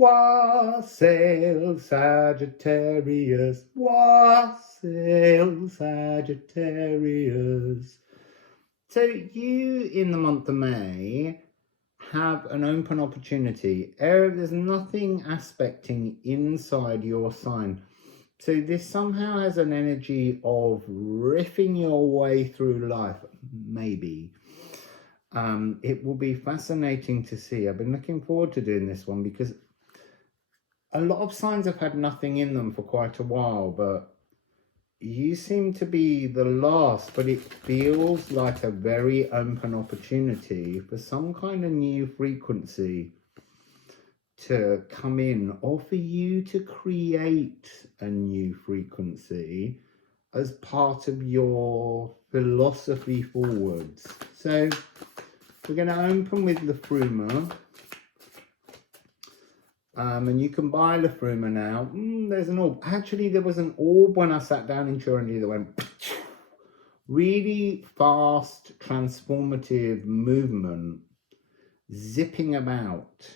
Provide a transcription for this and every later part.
Wassail, Sagittarius, wassail, Sagittarius. So you, in the month of May, have an open opportunity. There's nothing aspecting inside your sign. So this somehow has an energy of riffing your way through life, maybe. It will be fascinating to see. I've been looking forward to doing this one because a lot of signs have had nothing in them for quite a while, but you seem to be the last, but it feels like a very open opportunity for some kind of new frequency to come in, or for you to create a new frequency as part of your philosophy forwards. So we're going to open with Liffruma. And you can buy Liffruma now. There's an orb. Actually, there was an orb when I sat down in Turandy that went really fast, transformative movement, zipping about.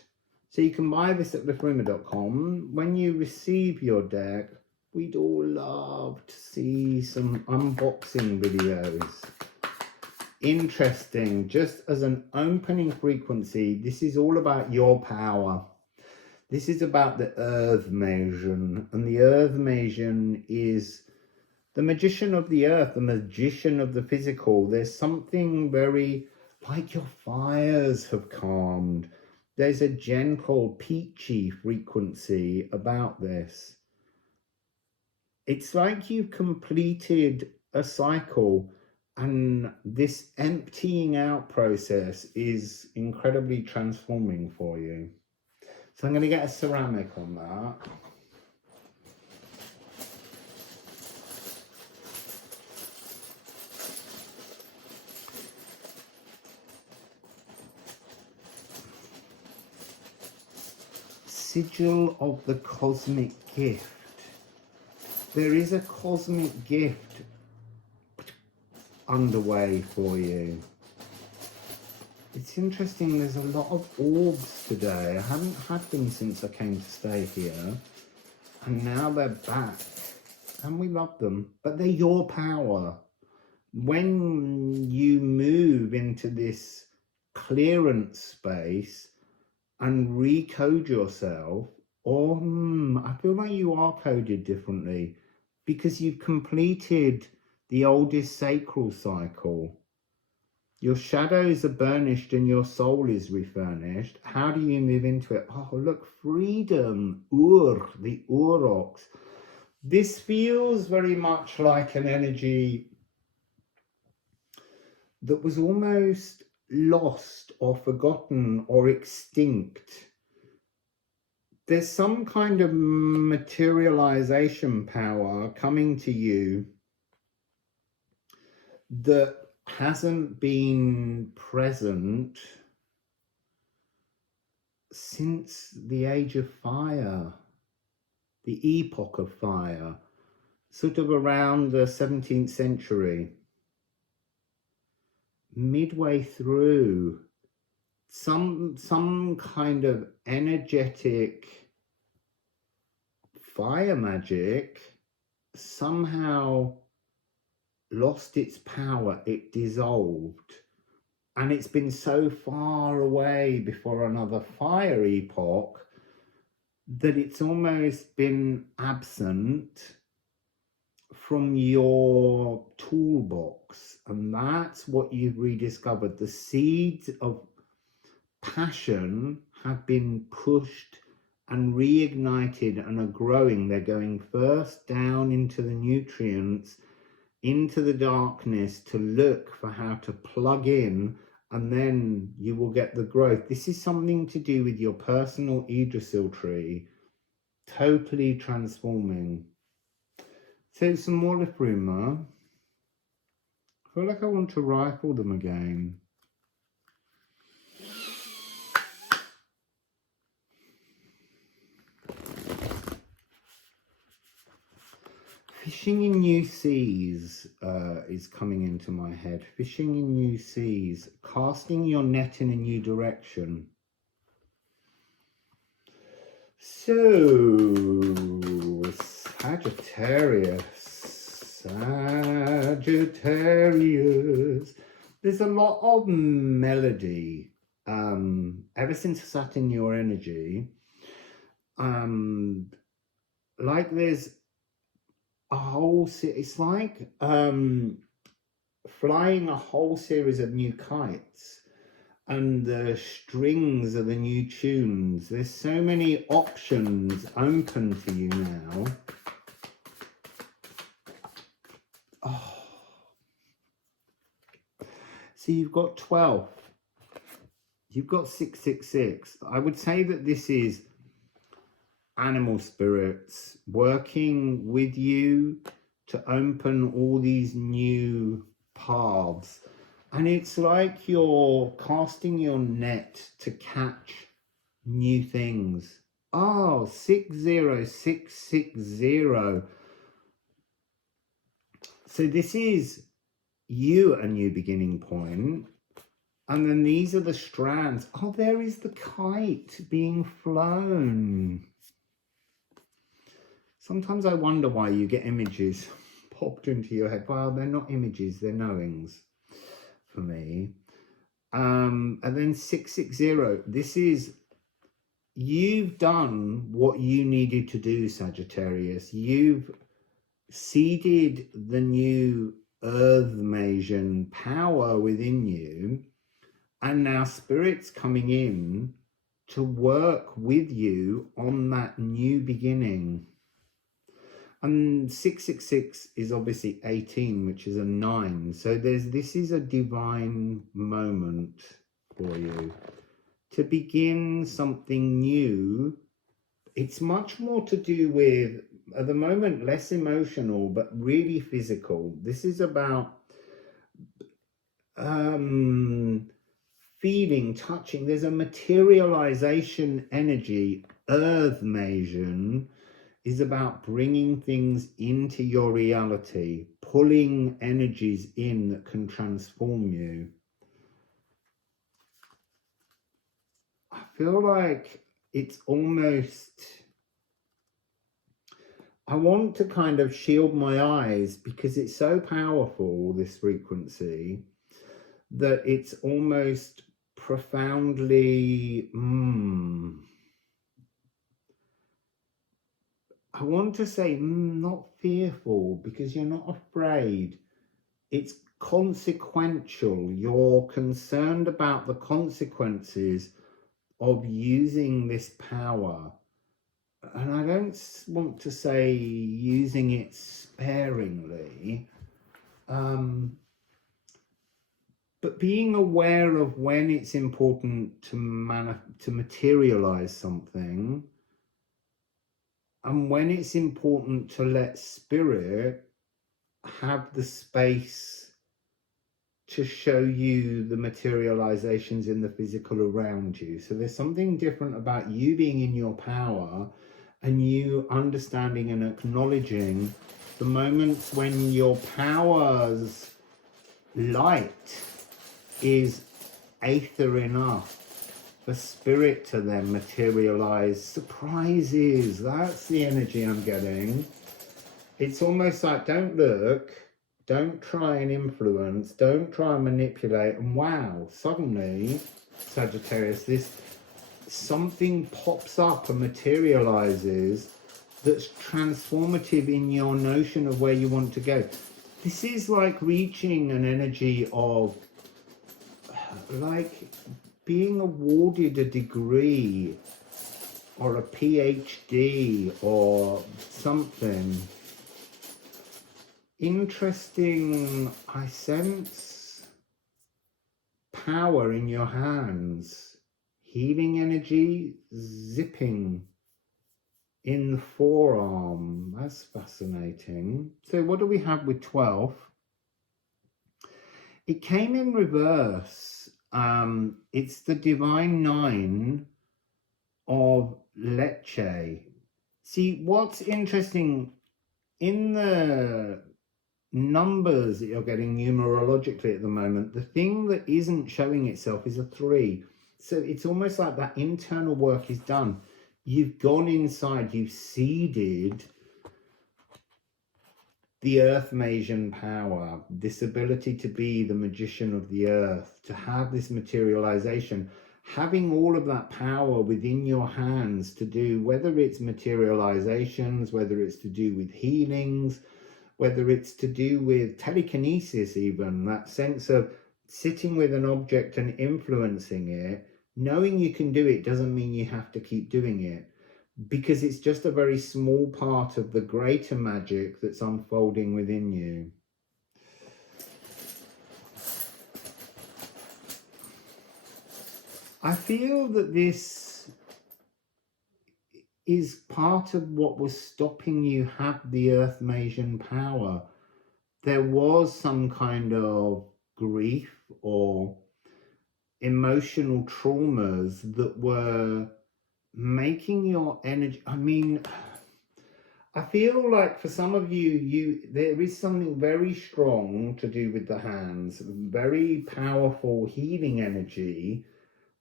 So you can buy this at liffruma.com. When you receive your deck, we'd all love to see some unboxing videos. Interesting. Just as an opening frequency, this is all about your power. This is about the Earth Magian, and the Earth Magian is the magician of the earth, the magician of the physical. There's something very like your fires have calmed. There's a gentle, peachy frequency about this. It's like you've completed a cycle, and this emptying out process is incredibly transforming for you. So I'm going to get a ceramic on that. Sigil of the cosmic gift. There is a cosmic gift underway for you. It's interesting, there's a lot of orbs today. I haven't had them since I came to stay here. And now they're back. And we love them. But they're your power. When you move into this clearance space and recode yourself, or I feel like you are coded differently because you've completed the oldest sacral cycle. Your shadows are burnished and your soul is refurnished. How do you move into it? Oh, look, freedom, the Uroks. This feels very much like an energy that was almost lost or forgotten or extinct. There's some kind of materialization power coming to you that hasn't been present since the age of fire, the epoch of fire, sort of around the 17th century. Midway through, some kind of energetic fire magic somehow lost its power, it dissolved, and it's been so far away before another fire epoch that it's almost been absent from your toolbox. And that's what you've rediscovered. The seeds of passion have been pushed and reignited and are growing. They're going first down into the nutrients, into the darkness, to look for how to plug in, and then you will get the growth. This is something to do with your personal Yggdrasil tree, totally transforming. So some more Liffruma. I feel like I want to rifle them again. Fishing in new seas is coming into my head. Fishing in new seas. Casting your net in a new direction. So, Sagittarius. There's a lot of melody. Ever since I sat in your energy, like there's a whole, it's like flying a whole series of new kites, and the strings are the new tunes. There's so many options open to you now. Oh. So you've got 12. You've got 666. I would say that this is animal spirits working with you to open all these new paths. And it's like you're casting your net to catch new things. Oh, 60660. So this is you, a new beginning point. And then these are the strands. Oh, there is the kite being flown. Sometimes I wonder why you get images popped into your head. Well, they're not images, they're knowings for me. And then 660, this is, you've done what you needed to do, Sagittarius. You've seeded the new Earth Masion power within you, and now Spirit's coming in to work with you on that new beginning. And 666 is obviously 18, which is a 9. So this is a divine moment for you to begin something new. It's much more to do with, at the moment, less emotional, but really physical. This is about feeling, touching. There's a materialization energy. Earth Masion is about bringing things into your reality, pulling energies in that can transform you. I feel like it's almost, I want to kind of shield my eyes because it's so powerful, this frequency, that it's almost profoundly, I want to say not fearful, because you're not afraid. It's consequential. You're concerned about the consequences of using this power. And I don't want to say using it sparingly, but being aware of when it's important to materialize something, and when it's important to let Spirit have the space to show you the materializations in the physical around you. So there's something different about you being in your power and you understanding and acknowledging the moments when your power's light is aether enough for Spirit to then materialize surprises. That's the energy I'm getting. It's almost like, don't look, don't try and influence, don't try and manipulate, and wow, suddenly, Sagittarius, this something pops up and materializes that's transformative in your notion of where you want to go. This is like reaching an energy of like being awarded a degree or a PhD or something. Interesting. I sense power in your hands. Healing energy zipping in the forearm. That's fascinating. So what do we have with 12? It came in reverse. It's the divine 9 of Lecce. See, what's interesting in the numbers that you're getting numerologically at the moment, the thing that isn't showing itself is a 3. So it's almost like that internal work is done. you've gone inside, you've seeded the earth Magian power, this ability to be the magician of the earth, to have this materialization, having all of that power within your hands to do, whether it's materializations, whether it's to do with healings, whether it's to do with telekinesis, even that sense of sitting with an object and influencing it. Knowing you can do it doesn't mean you have to keep doing it, because it's just a very small part of the greater magic that's unfolding within you. I feel that this is part of what was stopping you have the earth Magian power. There was some kind of grief or emotional traumas that were making your energy, I mean, I feel like for some of you, there is something very strong to do with the hands, very powerful healing energy,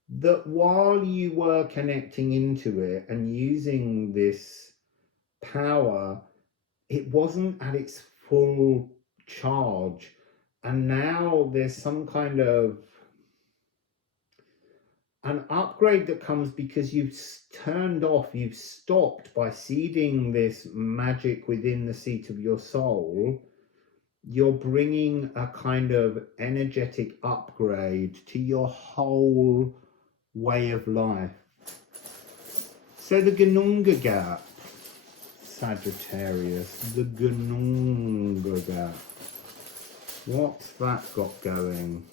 that while you were connecting into it and using this power, it wasn't at its full charge. And now there's some kind of an upgrade that comes because you've turned off, you've stopped by seeding this magic within the seat of your soul. You're bringing a kind of energetic upgrade to your whole way of life. So the Gununga gap, Sagittarius, the Gununga gap. What's that got going?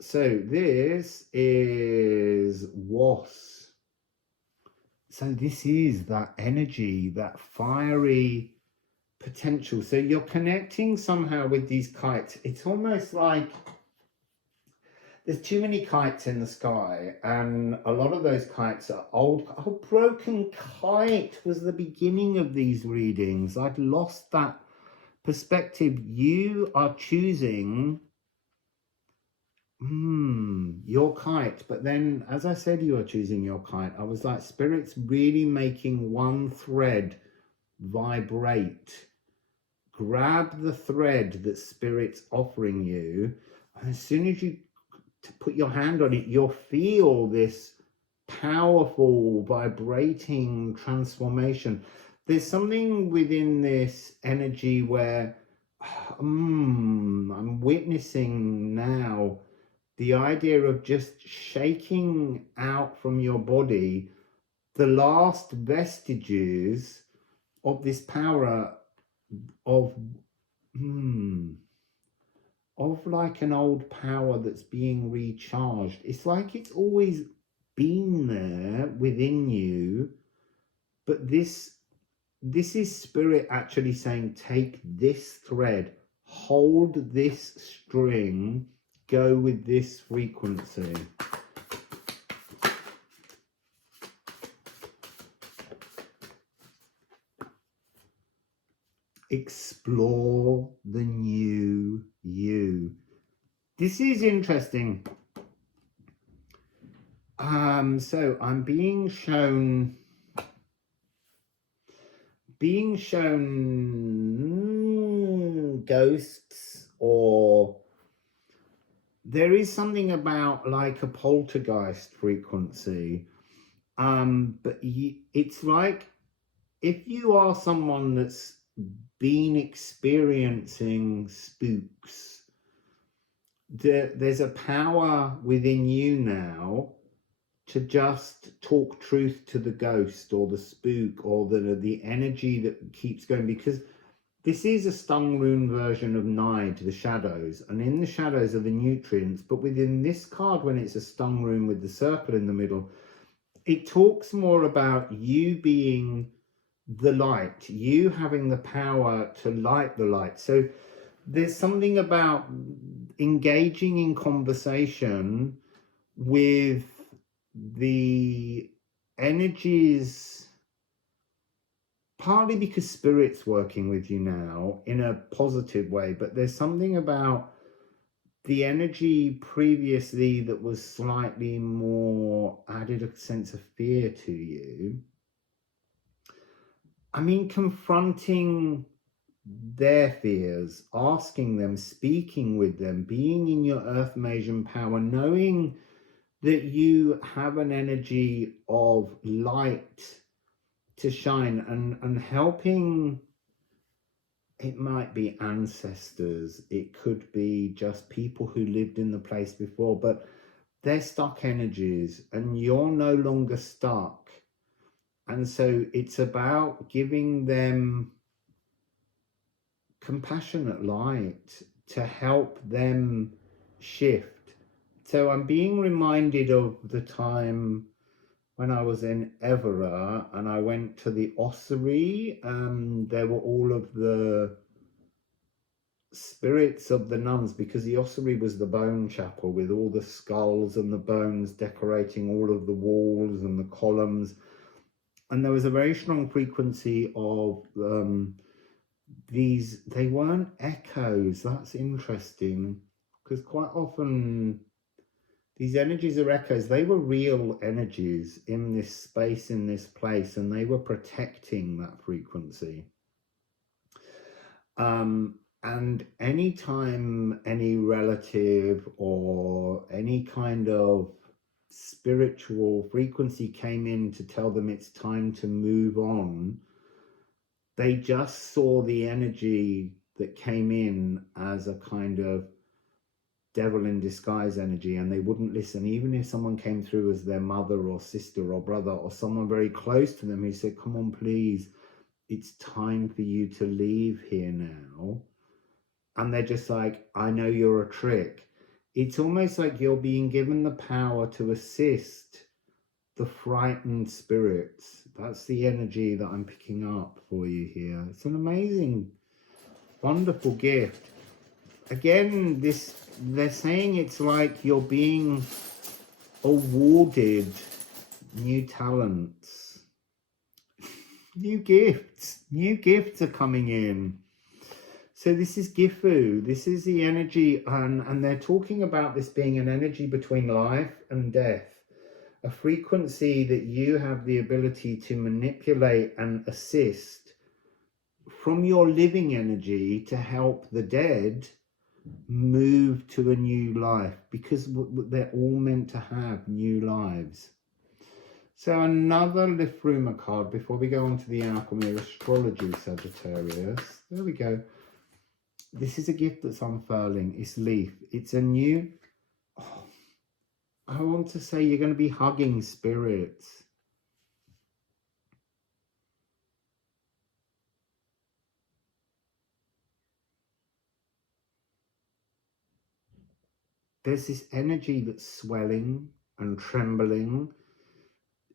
So this is Was. So this is that energy, that fiery potential. So you're connecting somehow with these kites. It's almost like there's too many kites in the sky, and a lot of those kites are old. Oh, broken kite was the beginning of these readings. I'd lost that perspective. You are choosing your kite, but then as I said, you are choosing your kite. I was like, Spirit's really making one thread vibrate. Grab the thread that Spirit's offering you, and as soon as you put your hand on it, you'll feel this powerful vibrating transformation. There's something within this energy where I'm witnessing now the idea of just shaking out from your body the last vestiges of this power of like an old power that's being recharged. It's like it's always been there within you, but this is Spirit actually saying, take this thread, hold this string, go with this frequency. Explore the new you. This is interesting. So I'm being shown ghosts, or there is something about like a poltergeist frequency. But it's like if you are someone that's been experiencing spooks, there's a power within you now to just talk truth to the ghost or the spook or the energy that keeps going, because this is a stung rune version of Nide, the shadows, and in the shadows are the nutrients. But within this card, when it's a stung rune with the circle in the middle, it talks more about you being the light, you having the power to light the light. So there's something about engaging in conversation with the energies, partly because Spirit's working with you now in a positive way, but there's something about the energy previously that was slightly more added a sense of fear to you. I mean, confronting their fears, asking them, speaking with them, being in your earth Asian power, knowing that you have an energy of light to shine, and helping. It might be ancestors, it could be just people who lived in the place before, but they're stuck energies and you're no longer stuck. And so it's about giving them compassionate light to help them shift. So I'm being reminded of the time when I was in Evora and I went to the ossuary. There were all of the spirits of the nuns, because the ossuary was the bone chapel with all the skulls and the bones decorating all of the walls and the columns. And there was a very strong frequency of these, they weren't echoes. That's interesting, because quite often these energies are echoes. They were real energies in this space, in this place, and they were protecting that frequency. And anytime any relative or any kind of spiritual frequency came in to tell them it's time to move on, they just saw the energy that came in as a kind of devil in disguise energy, and they wouldn't listen, even if someone came through as their mother or sister or brother or someone very close to them who said, come on, please, it's time for you to leave here now. And they're just like, I know you're a trick. It's almost like you're being given the power to assist the frightened spirits. That's the energy that I'm picking up for you here. It's an amazing, wonderful gift. Again, they're saying it's like you're being awarded new talents, new gifts are coming in. So this is Gifu, this is the energy, and they're talking about this being an energy between life and death, a frequency that you have the ability to manipulate and assist from your living energy to help the dead move to a new life, because they're all meant to have new lives. So another Liffruma card before we go on to the Alchemy of Astrology, Sagittarius. There we go. This is a gift that's unfurling. It's leaf. It's a new... Oh, I want to say you're going to be hugging spirits. There's this energy that's swelling and trembling.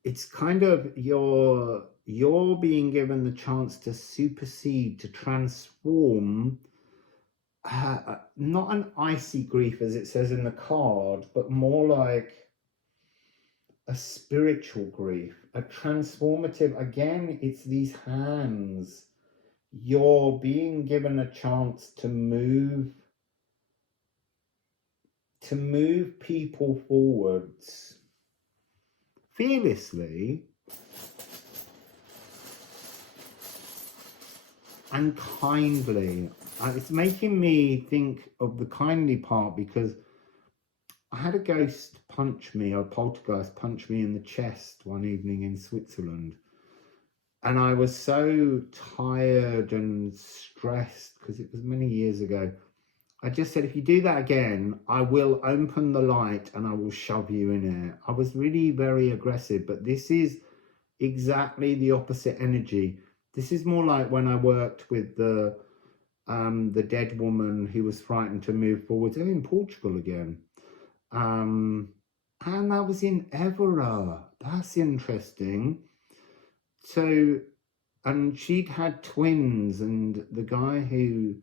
It's kind of you're being given the chance to supersede, to transform, not an icy grief as it says in the card, but more like a spiritual grief, a transformative. Again, it's these hands. You're being given a chance to move people forwards fearlessly and kindly. It's making me think of the kindly part, because I had a ghost punch me, a poltergeist punch me in the chest one evening in Switzerland. And I was so tired and stressed, because it was many years ago. I just said, if you do that again, I will open the light and I will shove you in it. I was really very aggressive, but this is exactly the opposite energy. This is more like when I worked with the dead woman who was frightened to move forward. Oh, in Portugal again. And that was in Evora. That's interesting. So, and she'd had twins, and the guy who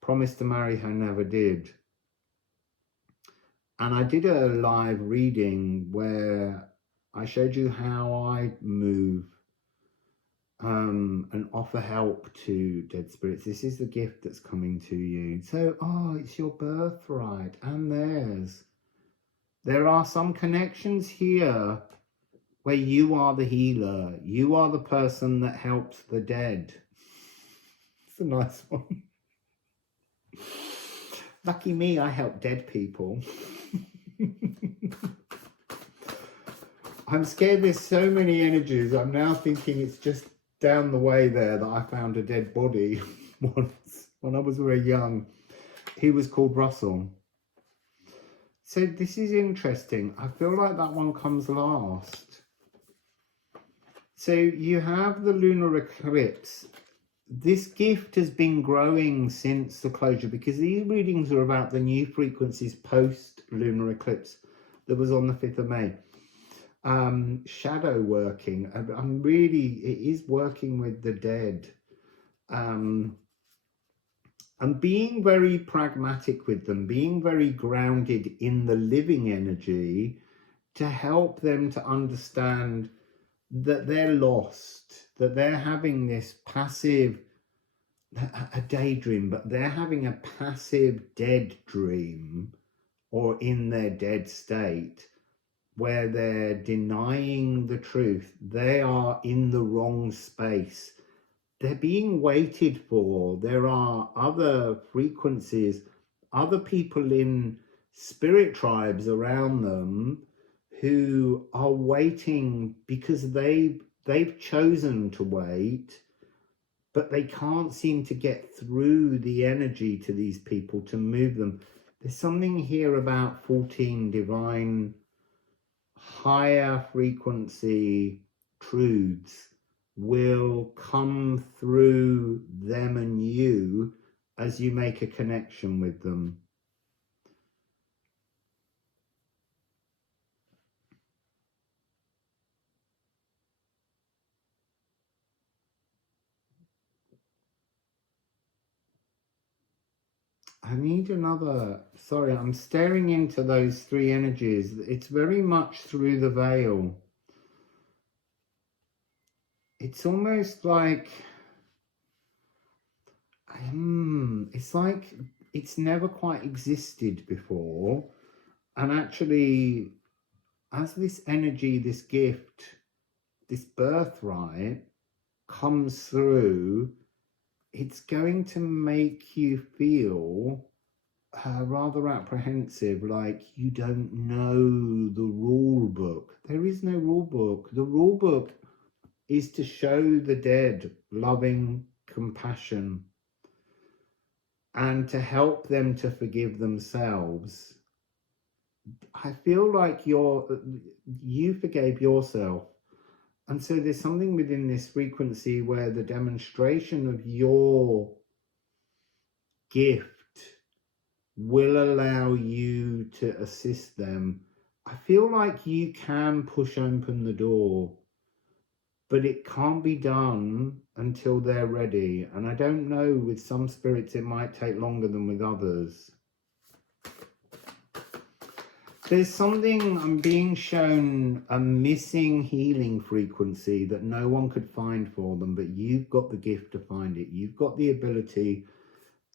promised to marry her never did. And I did a live reading where I showed you how I move and offer help to dead spirits. This is the gift that's coming to you. So, oh, it's your birthright and theirs. There are some connections here where you are the healer. You are the person that helps the dead. It's a nice one. Lucky me, I help dead people. I'm scared there's so many energies. I'm now thinking it's just down the way there that I found a dead body once when I was very young. He was called Russell. So this is interesting. I feel like that one comes last. So you have the lunar eclipse. This gift has been growing since the closure, because these readings are about the new frequencies post-lunar eclipse that was on the 5th of May. Shadow working. It is working with the dead. And being very pragmatic with them, being very grounded in the living energy to help them to understand that they're lost, that they're having this passive, a daydream, but they're having a passive dead dream, or in their dead state, where they're denying the truth. They are in the wrong space. They're being waited for. There are other frequencies, other people in spirit tribes around them who are waiting because they've chosen to wait, but they can't seem to get through the energy to these people to move them. There's something here about 14 divine, higher frequency truths will come through them and you as you make a connection with them. I need another, sorry, I'm staring into those three energies. It's very much through the veil. It's almost like, it's like it's never quite existed before. And actually, as this energy, this gift, this birthright comes through, it's going to make you feel rather apprehensive, like you don't know the rule book. There is no rule book. The rule book is to show the dead loving compassion and to help them to forgive themselves. I feel like you forgave yourself. And so there's something within this frequency where the demonstration of your gift will allow you to assist them. I feel like you can push open the door, but it can't be done until they're ready. And I don't know, with some spirits it might take longer than with others. There's something, I'm being shown a missing healing frequency that no one could find for them, but you've got the gift to find it. You've got the ability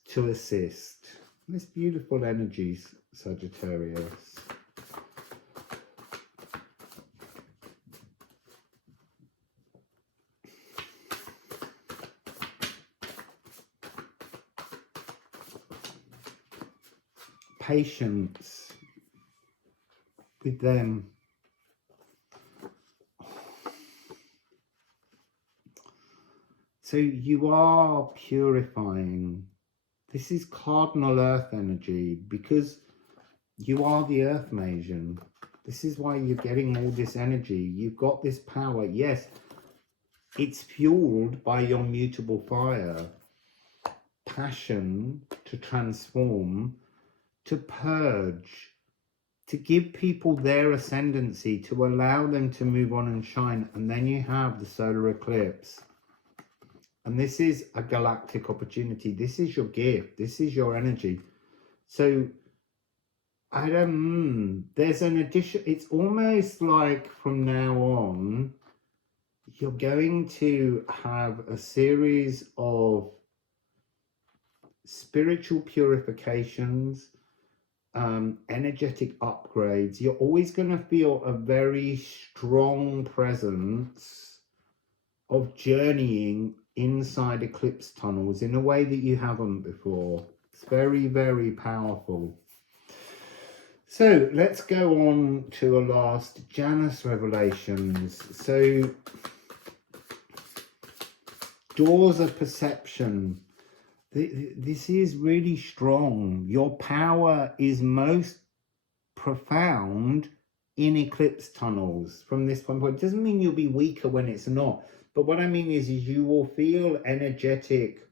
to assist. This beautiful energies, Sagittarius. Patience with them. So you are purifying. This is cardinal earth energy, because you are the earth Magian. This is why you're getting all this energy. You've got this power. Yes, it's fueled by your mutable fire. Passion to transform, to purge, to give people their ascendancy, to allow them to move on and shine. And then you have the solar eclipse. And this is a galactic opportunity. This is your gift. This is your energy. So there's an addition. It's almost like from now on, you're going to have a series of spiritual purifications, energetic upgrades. You're always going to feel a very strong presence of journeying inside eclipse tunnels in a way that you haven't before. It's very, very powerful. So let's go on to a last Janus revelations. So doors of perception. This is really strong. Your power is most profound in eclipse tunnels from this point. It doesn't mean you'll be weaker when it's not. But what I mean is you will feel energetic,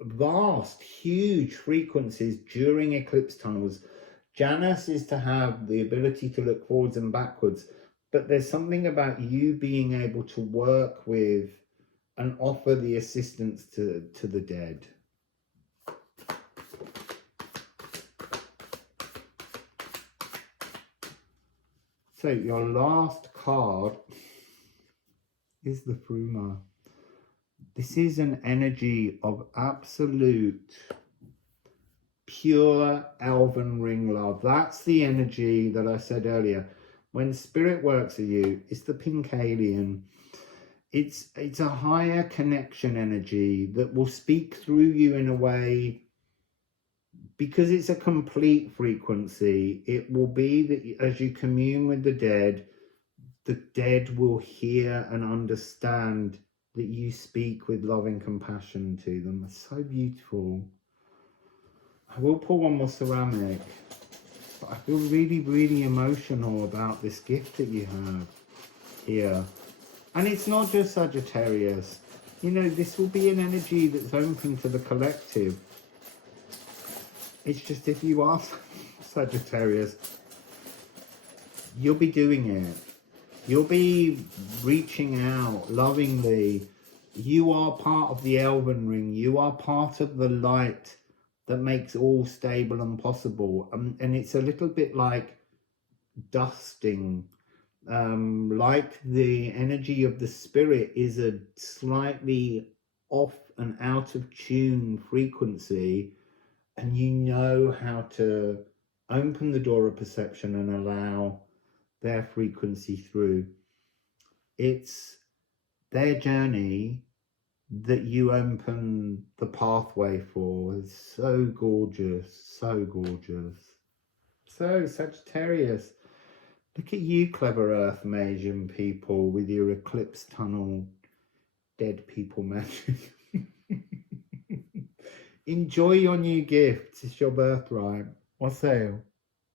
vast, huge frequencies during eclipse tunnels. Janus is to have the ability to look forwards and backwards, but there's something about you being able to work with and offer the assistance to the dead. So your last card is the Liffruma. This is an energy of absolute, pure Elven Ring love. That's the energy that I said earlier. When spirit works with you, it's the pink alien. It's a higher connection energy that will speak through you in a way, because it's a complete frequency. It will be that as you commune with the dead will hear and understand that you speak with love and compassion to them. It's so beautiful. I will pull one more ceramic, but I feel really, really emotional about this gift that you have here. And it's not just Sagittarius. You know, this will be an energy that's open to the collective. It's just if you are Sagittarius, you'll be doing it. You'll be reaching out lovingly. You are part of the Elven Ring. You are part of the light that makes all stable and possible. And it's a little bit like dusting. Like the energy of the spirit is a slightly off and out of tune frequency, and you know how to open the door of perception and allow their frequency through. It's their journey that you open the pathway for. It's so gorgeous, so gorgeous. So Sagittarius, look at you, clever Earth Magian people, with your eclipse tunnel dead people magic. Enjoy your new gifts. It's your birthright. Wassail.